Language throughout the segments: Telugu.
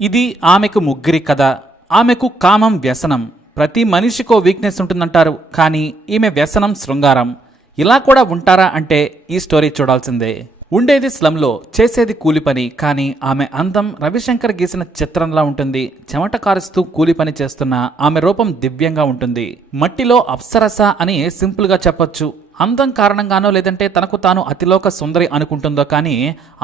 ఇది ఆమెకు ముగ్గురి కథ. ఆమెకు కామం వ్యసనం. ప్రతి మనిషికో వీక్నెస్ ఉంటుందంటారు, కానీ ఈమె వ్యసనం శృంగారం. ఇలా కూడా ఉంటారా అంటే ఈ స్టోరీ చూడాల్సిందే. ఉండేది స్లంలో, చేసేది కూలి పని. కానీ ఆమె అందం రవిశంకర్ గీసిన చిత్రంలా ఉంటుంది. చెమట కారుస్తూ కూలి పని చేస్తున్న ఆమె రూపం దివ్యంగా ఉంటుంది. మట్టిలో అప్సరస అని సింపుల్గా చెప్పొచ్చు. అందం కారణంగానో లేదంటే తనకు తాను అతిలోక సుందరి అనుకుంటుందో కానీ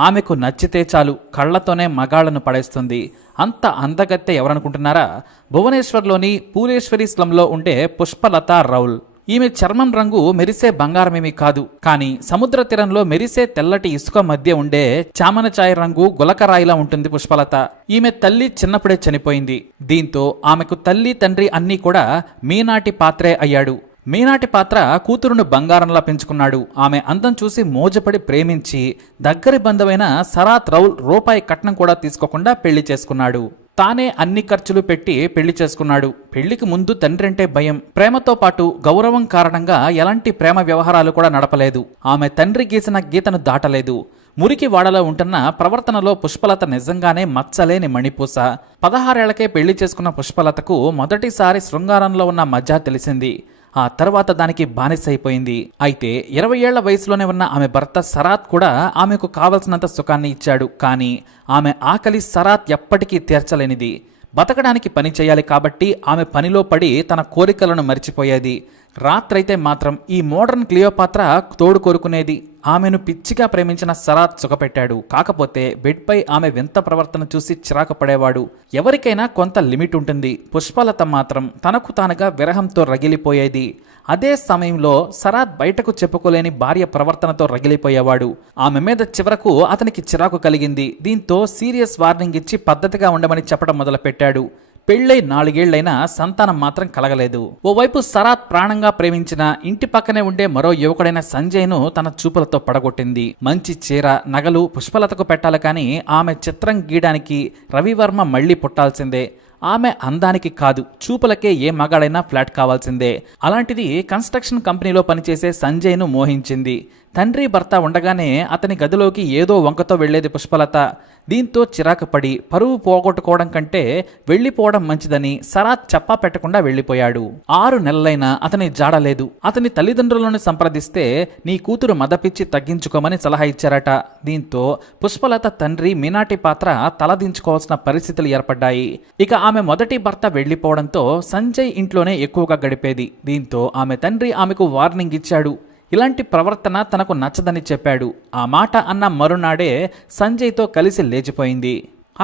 ఆమెకు నచ్చితే చాలు కళ్లతోనే మగాళ్లను పడేస్తుంది. అంత అందగత్తె ఎవరనుకుంటున్నారా? భువనేశ్వర్లోని పూలేశ్వరి స్లంలో ఉండే పుష్పలత రౌల్. ఈమె చర్మం రంగు మెరిసే బంగారమేమీ కాదు, కానీ సముద్ర తీరంలో మెరిసే తెల్లటి ఇసుక మధ్య ఉండే చామనచాయ రంగు గులకరాయిలా ఉంటుంది పుష్పలత. ఈమె తల్లి చిన్నప్పుడే చనిపోయింది. దీంతో ఆమెకు తల్లి తండ్రి అన్నీ కూడా మీనాటి పాత్రే అయ్యాడు. మీనాటి పాత్ర కూతురును బంగారంలా పెంచుకున్నాడు. ఆమె అందం చూసి మోజపడి ప్రేమించి దగ్గరి బంధువైన సరాత్ రౌల్ రూపాయి కట్నం కూడా తీసుకోకుండా పెళ్లి చేసుకున్నాడు. తానే అన్ని ఖర్చులు పెట్టి పెళ్లి చేసుకున్నాడు. పెళ్లికి ముందు తండ్రి అంటే భయం, ప్రేమతో పాటు గౌరవం కారణంగా ఎలాంటి ప్రేమ వ్యవహారాలు కూడా నడపలేదు. ఆమె తండ్రి గీసిన గీతను దాటలేదు. మురికి వాడలో ఉంటున్న ప్రవర్తనలో పుష్పలత నిజంగానే మచ్చలేని మణిపూస. 16 ఏళ్లకే పెళ్లి చేసుకున్న పుష్పలతకు మొదటిసారి శృంగారంలో ఉన్న మజా తెలిసింది. ఆ తర్వాత దానికి బానిసైపోయింది. అయితే 20 ఏళ్ల వయసులోనే ఉన్న ఆమె భర్త సరాత్ కూడా ఆమెకు కావలసినంత సుఖాన్ని ఇచ్చాడు. కానీ ఆమె ఆకలి సరాత్ ఎప్పటికీ తీర్చలేనిది. బతకడానికి పని చేయాలి కాబట్టి ఆమె పనిలో పడి తన కోరికలను మరిచిపోయేది. రాత్రైతే మాత్రం ఈ మోడర్న్ క్లియోపాత్ర తోడు కోరుకునేది. ఆమెను పిచ్చిగా ప్రేమించిన సరాత్ సుఖపెట్టాడు. కాకపోతే బెడ్పై ఆమె వింత ప్రవర్తన చూసి చిరాకు పడేవాడు. ఎవరికైనా కొంత లిమిట్ ఉంటుంది. పుష్పలత మాత్రం తనకు తానుగా విరహంతో రగిలిపోయేది. అదే సమయంలో సరాత్ బయటకు చెప్పుకోలేని భార్య ప్రవర్తనతో రగిలిపోయేవాడు. ఆమె మీద చివరకు అతనికి చిరాకు కలిగింది. దీంతో సీరియస్ వార్నింగ్ ఇచ్చి పద్ధతిగా ఉండమని చెప్పడం మొదలుపెట్టాడు. పెళ్ళై 4 ఏళ్లైనా సంతానం మాత్రం కలగలేదు. ఓవైపు సరాత్ ప్రాణంగా ప్రేమించిన ఇంటి పక్కనే ఉండే మరో యువకుడైన సంజయ్ను తన చూపులతో పడగొట్టింది. మంచి చీర, నగలు పుష్పలతకు పెట్టాలి, కానీ ఆమె చిత్రం గీయడానికి రవివర్మ మళ్లీ పుట్టాల్సిందే. ఆమె అందానికి కాదు, చూపులకే ఏ మగాడైనా ఫ్లాట్ కావాల్సిందే. అలాంటిది కన్స్ట్రక్షన్ కంపెనీలో పనిచేసే సంజయ్ను మోహించింది. తండ్రి భర్త ఉండగానే అతని గదిలోకి ఏదో వంకతో వెళ్లేది పుష్పలత. దీంతో చిరాకు పడి పరువు పోగొట్టుకోవడం కంటే వెళ్లిపోవడం మంచిదని సరాత్ చెప్పా పెట్టకుండా వెళ్లిపోయాడు. 6 నెలలైనా అతని జాడలేదు. అతని తల్లిదండ్రులను సంప్రదిస్తే నీ కూతురు మదపిచ్చి తగ్గించుకోమని సలహా ఇచ్చారట. దీంతో పుష్పలత తండ్రి మీనాటి పాత్ర తలదించుకోవాల్సిన పరిస్థితులు ఏర్పడ్డాయి. ఇక ఆమె మొదటి భర్త వెళ్లిపోవడంతో సంజయ్ ఇంట్లోనే ఎక్కువగా గడిపేది. దీంతో ఆమె తండ్రి ఆమెకు వార్నింగ్ ఇచ్చాడు. ఇలాంటి ప్రవర్తన తనకు నచ్చదని చెప్పాడు. ఆ మాట అన్న మరునాడే సంజయ్తో కలిసి లేచిపోయింది.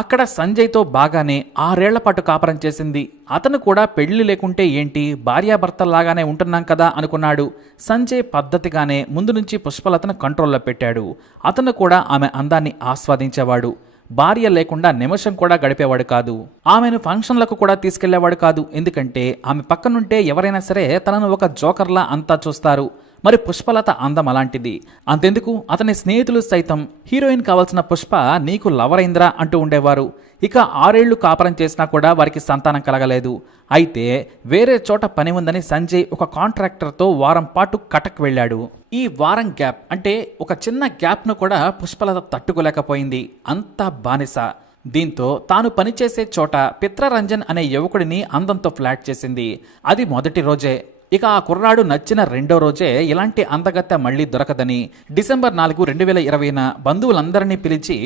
అక్కడ సంజయ్తో బాగానే 6 ఏళ్ల పాటు కాపురం చేసింది. అతను కూడా పెళ్లి లేకుంటే ఏంటి, భార్యాభర్తల్లాగానే ఉంటున్నాం కదా అనుకున్నాడు. సంజయ్ పద్ధతిగానే ముందు నుంచి పుష్పలతను కంట్రోల్లో పెట్టాడు. అతను కూడా ఆమె అందాన్ని ఆస్వాదించేవాడు. భార్య లేకుండా నిమిషం కూడా గడిపేవాడు కాదు. ఆమెను ఫంక్షన్లకు కూడా తీసుకెళ్లేవాడు కాదు. ఎందుకంటే ఆమె పక్కనుంటే ఎవరైనా సరే తనను ఒక జోకర్లా అంతా చూస్తారు. మరి పుష్పలత అందం అలాంటిది. అంతెందుకు, అతని స్నేహితులు సైతం హీరోయిన్ కావాల్సిన పుష్ప నీకు లవరైంద్రా అంటూ ఉండేవారు. ఇక 6 ఏళ్లు కాపురం చేసినా కూడా వారికి సంతానం కలగలేదు. అయితే వేరే చోట పని ఉందని సంజయ్ ఒక కాంట్రాక్టర్తో వారం పాటు కటక్ వెళ్ళాడు. ఈ వారం గ్యాప్ అంటే ఒక చిన్న గ్యాప్ను కూడా పుష్పలత తట్టుకోలేకపోయింది. అంతా బానిస. దీంతో తాను పనిచేసే చోట పిత్రరంజన్ అనే యువకుడిని అందంతో ఫ్లాట్ చేసింది. అది మొదటి రోజే. ఇక ఆ కుర్రాడు నచ్చిన 2వ రోజే ఇలాంటి అందగత్తె మళ్లీ దొరకదని డిసెంబర్ 4, 2020న బంధువులందరినీ పిలిచి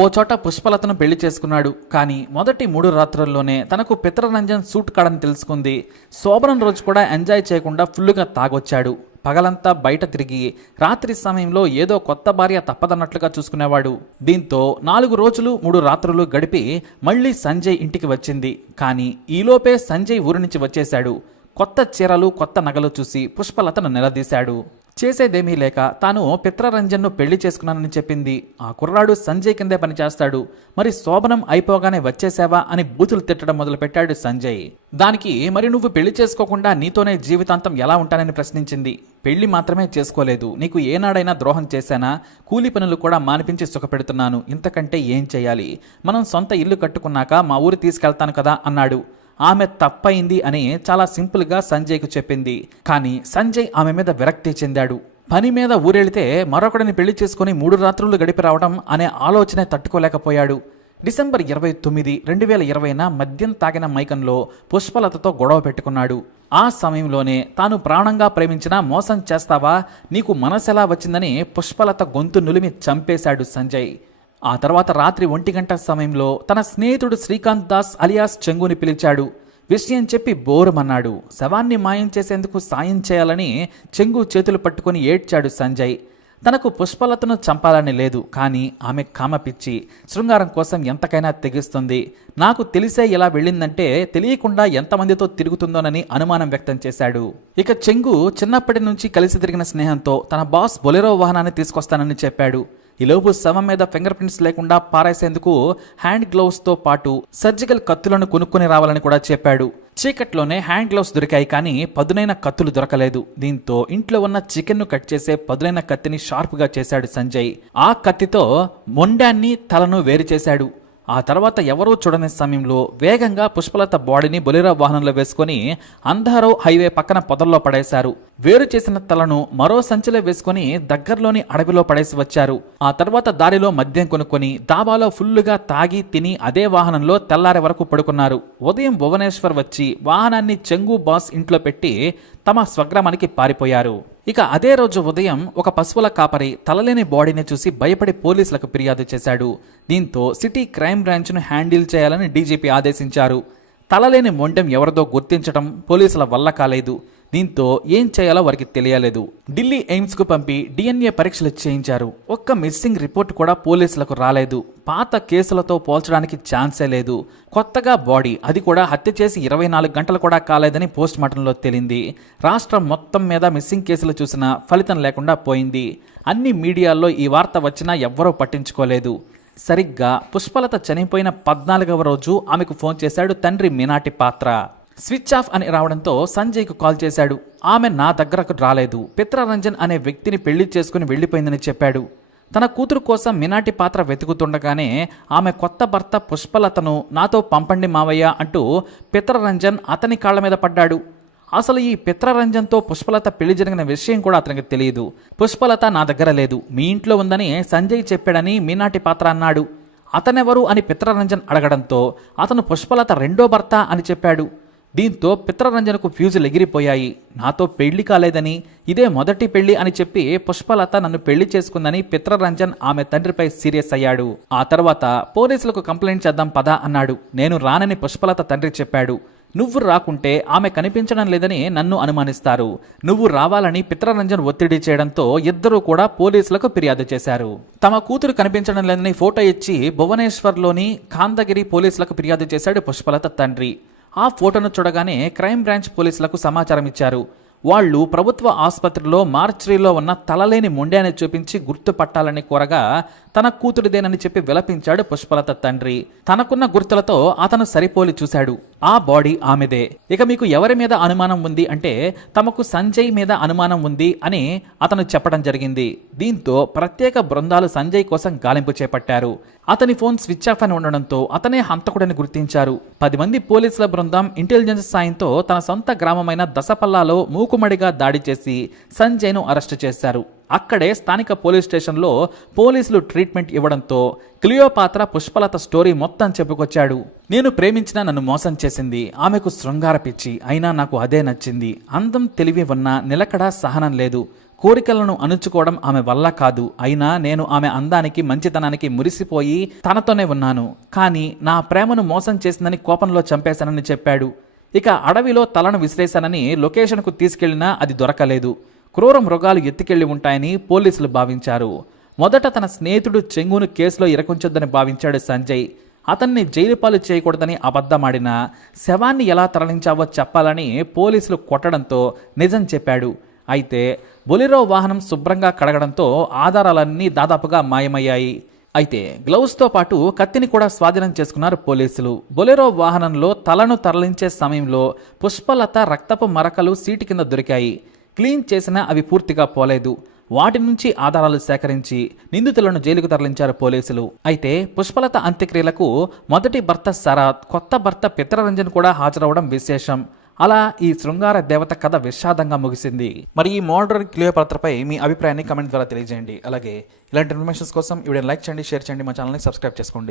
ఓ చోట పుష్పలతను పెళ్లి చేసుకున్నాడు. కానీ మొదటి 3 రాత్రుల్లోనే తనకు పిత్రరంజన్ సూట్ కాడని తెలుసుకుంది. శోభనం రోజు కూడా ఎంజాయ్ చేయకుండా ఫుల్లుగా తాగొచ్చాడు. పగలంతా బయట తిరిగి రాత్రి సమయంలో ఏదో కొత్త భార్య తప్పదన్నట్లుగా చూసుకునేవాడు. దీంతో 4 రోజులు 3 రాత్రులు గడిపి మళ్లీ సంజయ్ ఇంటికి వచ్చింది. కానీ ఈలోపే సంజయ్ ఊరి నుంచి వచ్చేశాడు. కొత్త చీరలు, కొత్త నగలు చూసి పుష్పలతను నిలదీశాడు. చేసేదేమీ లేక తాను పిత్రరంజన్ను పెళ్లి చేసుకున్నానని చెప్పింది. ఆ కుర్రాడు సంజయ్ కిందే పనిచేస్తాడు. మరి శోభనం అయిపోగానే వచ్చేసావా అని బూతులు తిట్టడం మొదలుపెట్టాడు సంజయ్. దానికి మరి నువ్వు పెళ్లి చేసుకోకుండా నీతోనే జీవితాంతం ఎలా ఉంటానని ప్రశ్నించింది. పెళ్లి మాత్రమే చేసుకోలేదు, నీకు ఏనాడైనా ద్రోహం చేశానా? కూలి పనులు కూడా మానిపించి సుఖపెడుతున్నాను. ఇంతకంటే ఏం చేయాలి? మనం సొంత ఇల్లు కట్టుకున్నాక మా ఊరు తీసుకెళ్తాను కదా అన్నాడు. ఆమె తప్పైంది అని చాలా సింపుల్గా సంజయ్కు చెప్పింది. కానీ సంజయ్ ఆమె మీద విరక్తి చెందాడు. పని మీద ఊరెళ్తే మరొకడిని పెళ్లి చేసుకుని 3 రాత్రులు గడిపి రావడం అనే ఆలోచనే తట్టుకోలేకపోయాడు. డిసెంబర్ 29, 2020న మద్యం తాగిన మైకంలో పుష్పలతతో గొడవ పెట్టుకున్నాడు. ఆ సమయంలోనే తాను ప్రాణంగా ప్రేమించినా మోసం చేస్తావా, నీకు మనసెలా వచ్చిందని పుష్పలత గొంతు నులిమి చంపేశాడు సంజయ్. ఆ తర్వాత రాత్రి 1 గంట సమయంలో తన స్నేహితుడు శ్రీకాంత్ దాస్ అలియాస్ చెంగుని పిలిచాడు. విషయం చెప్పి బోరుమన్నాడు. శవాన్ని మాయం చేసేందుకు సాయం చేయాలని చెంగు చేతులు పట్టుకుని ఏడ్చాడు సంజయ్. తనకు పుష్పలతను చంపాలని లేదు, కానీ ఆమె కామపిచ్చి శృంగారం కోసం ఎంతకైనా తెగిస్తుంది. నాకు తెలిసే ఇలా వెళ్ళిందంటే తెలియకుండా ఎంతమందితో తిరుగుతుందోనని అనుమానం వ్యక్తం చేశాడు. ఇక చెంగు చిన్నప్పటి నుంచి కలిసి తిరిగిన స్నేహంతో తన బాస్ బొలెరో వాహనాన్ని తీసుకొస్తానని చెప్పాడు. ఈలోపు శవం మీద ఫింగర్ ప్రింట్స్ లేకుండా పారేసేందుకు హ్యాండ్ గ్లౌస్తో పాటు సర్జికల్ కత్తులను కొనుక్కొని రావాలని కూడా చెప్పాడు. చీకట్లోనే హ్యాండ్ గ్లౌస్ దొరికాయి, కానీ పదునైన కత్తులు దొరకలేదు. దీంతో ఇంట్లో ఉన్న చికెన్ను కట్ చేసే పదునైన కత్తిని షార్ప్గా చేశాడు సంజయ్. ఆ కత్తితో మొండాన్ని తలను వేరు చేశాడు. ఆ తర్వాత ఎవరూ చూడని సమయంలో వేగంగా పుష్పలత బాడీని బొలెరో వాహనంలో వేసుకొని అంధారో హైవే పక్కన పొదల్లో పడేశారు. వేరు చేసిన తలను మరో సంచిలో వేసుకుని దగ్గరలోని అడవిలో పడేసి వచ్చారు. ఆ తర్వాత దారిలో మద్యం కొనుక్కొని దాబాలో ఫుల్లుగా తాగి తిని అదే వాహనంలో తెల్లారే వరకు పడుకున్నారు. ఉదయం భువనేశ్వర్ వచ్చి వాహనాన్ని చెంగు బాస్ ఇంట్లో పెట్టి తమ స్వగ్రామానికి పారిపోయారు. ఇక అదే రోజు ఉదయం ఒక పశువుల కాపరి తలలేని బాడీని చూసి భయపడి పోలీసులకు ఫిర్యాదు చేశాడు. దీంతో సిటీ క్రైమ్ బ్రాంచ్ను హ్యాండిల్ చేయాలని డీజీపీ ఆదేశించారు. తలలేని మొండెం ఎవరిదో గుర్తించడం పోలీసుల వల్ల కాలేదు. దీంతో ఏం చేయాలో వారికి తెలియలేదు. ఢిల్లీ ఎయిమ్స్కు పంపి DNA పరీక్షలు చేయించారు. ఒక్క మిస్సింగ్ రిపోర్ట్ కూడా పోలీసులకు రాలేదు. పాత కేసులతో పోల్చడానికి ఛాన్సే లేదు. కొత్తగా బాడీ, అది కూడా హత్య చేసి 24 గంటలు కూడా కాలేదని పోస్ట్ మార్టంలో తేలింది. రాష్ట్రం మొత్తం మీద మిస్సింగ్ కేసులు చూసినా ఫలితం లేకుండా పోయింది. అన్ని మీడియాల్లో ఈ వార్త వచ్చినా ఎవ్వరూ పట్టించుకోలేదు. సరిగ్గా పుష్పలత చనిపోయిన 14వ రోజు ఆమెకు ఫోన్ చేశాడు తండ్రి మీనాటి పాత్ర. స్విచ్ ఆఫ్ అని రావడంతో సంజయ్కు కాల్ చేశాడు. ఆమె నా దగ్గరకు రాలేదు, పిత్రరంజన్ అనే వ్యక్తిని పెళ్లి చేసుకుని వెళ్ళిపోయిందని చెప్పాడు. తన కూతురు కోసం మీనాటి పాత్ర వెతుకుతుండగానే ఆమె కొత్త భర్త పుష్పలతను నాతో పంపండి మావయ్య అంటూ పిత్రరంజన్ అతని కాళ్ల మీద పడ్డాడు. అసలు ఈ పిత్రరంజన్తో పుష్పలత పెళ్లి జరిగిన విషయం కూడా అతనికి తెలియదు. పుష్పలత నా దగ్గర లేదు, మీ ఇంట్లో ఉందని సంజయ్ చెప్పాడని మీనాటి పాత్ర అన్నాడు. అతనెవరు అని పిత్రరంజన్ అడగడంతో అతను పుష్పలత రెండో భర్త అని చెప్పాడు. దీంతో పిత్రరంజన్కు ఫ్యూజులు ఎగిరిపోయాయి. నాతో పెళ్లి కాలేదని, ఇదే మొదటి పెళ్లి అని చెప్పి పుష్పలత నన్ను పెళ్లి చేసుకుందని పిత్రరంజన్ ఆమె తండ్రిపై సీరియస్ అయ్యాడు. ఆ తర్వాత పోలీసులకు కంప్లైంట్ చేద్దాం పదా అన్నాడు. నేను రానని పుష్పలత తండ్రి చెప్పాడు. నువ్వు రాకుంటే ఆమె కనిపించడం లేదని నన్ను అనుమానిస్తారు, నువ్వు రావాలని పిత్రరంజన్ ఒత్తిడి చేయడంతో ఇద్దరూ కూడా పోలీసులకు ఫిర్యాదు చేశారు. తమ కూతురు కనిపించడం లేదని ఫోటో ఇచ్చి భువనేశ్వర్లోని కాందగిరి పోలీసులకు ఫిర్యాదు చేశాడు పుష్పలత తండ్రి. ఆ ఫోటోను చూడగానే క్రైమ్ బ్రాంచ్ పోలీసులకు సమాచారం ఇచ్చారు. వాళ్ళు ప్రభుత్వ ఆసుపత్రిలో మార్చరీలో ఉన్న తలలేని మొండాన్ని చూపించి గుర్తుపట్టాలని కోరగా తన కూతురిదేనని చెప్పి విలపించాడు పుష్పలత తండ్రి. తనకున్న గుర్తులతో అతను సరిపోలి చూశాడు. ఆ బాడీ ఆమెదే. ఇక మీకు ఎవరి మీద అనుమానం ఉంది అంటే తమకు సంజయ్ మీద అనుమానం ఉంది అని అతను చెప్పడం జరిగింది. దీంతో ప్రత్యేక బృందాలు సంజయ్ కోసం గాలింపు చేపట్టారు. అతని ఫోన్ స్విచ్ ఆఫ్ అని ఉండడంతో అతనే హంతకుడని గుర్తించారు. 10 మంది పోలీసుల బృందం ఇంటెలిజెన్స్ సాయంతో తన సొంత గ్రామమైన దసపల్లాలో మూకుమడిగా దాడి చేసి సంజయ్ను అరెస్టు చేశారు. అక్కడే స్థానిక పోలీస్ స్టేషన్లో పోలీసులు ట్రీట్మెంట్ ఇవ్వడంతో క్లియోపాత్ర పుష్పలత స్టోరీ మొత్తం చెప్పుకొచ్చాడు. నేను ప్రేమించినా నన్ను మోసం చేసింది, ఆమెకు శృంగార పిచ్చి, అయినా నాకు అదే నచ్చింది. అందం తెలివి ఉన్న నిలకడ సహనం లేదు, కోరికలను అణుచుకోవడం ఆమె వల్ల కాదు. అయినా నేను ఆమె అందానికి మంచితనానికి మురిసిపోయి తనతోనే ఉన్నాను. కానీ నా ప్రేమను మోసం చేసిందని కోపంలో చంపేశానని చెప్పాడు. ఇక అడవిలో తలను విసిరేశానని లొకేషన్కు తీసుకెళ్లినా అది దొరకలేదు. క్రూర మృగాలు ఎత్తుకెళ్లి ఉంటాయని పోలీసులు భావించారు. మొదట తన స్నేహితుడు చెంగును కేసులో ఇరకుంచొద్దని భావించాడు సంజయ్. అతన్ని జైలు పాలు చేయకూడదని అబద్ధమాడినా శవాన్ని ఎలా తరలించావో చెప్పాలని పోలీసులు కొట్టడంతో నిజం చెప్పాడు. అయితే బొలెరో వాహనం శుభ్రంగా కడగడంతో ఆధారాలన్నీ దాదాపుగా మాయమయ్యాయి. అయితే గ్లౌస్తో పాటు కత్తిని కూడా స్వాధీనం చేసుకున్నారు పోలీసులు. బొలెరో వాహనంలో తలను తరలించే సమయంలో పుష్పలత రక్తపు మరకలు సీటు కింద దొరికాయి. క్లీన్ చేసినా అవి పూర్తిగా పోలేదు. వాటి నుంచి ఆధారాలు సేకరించి నిందితులను జైలుకు తరలించారు పోలీసులు. అయితే పుష్పలత అంత్యక్రియలకు మొదటి భర్త శరత్, కొత్త భర్త పిత్రరంజన్ కూడా హాజరవడం విశేషం. అలా ఈ శృంగార దేవత కథ విషాదంగా ముగిసింది. మరి ఈ మోడర్ క్లియోపాత్రపై మీ అభిప్రాయాన్ని కమెంట్ ద్వారా తెలియజేయండి. అలాగే ఇలాంటి ఇన్ఫర్మేషన్స్ కోసం ఈ వీడియోని లైక్ చేయండి, షేర్ చేయండి, మా ఛానల్ని సబ్స్క్రైబ్ చేసుకోండి.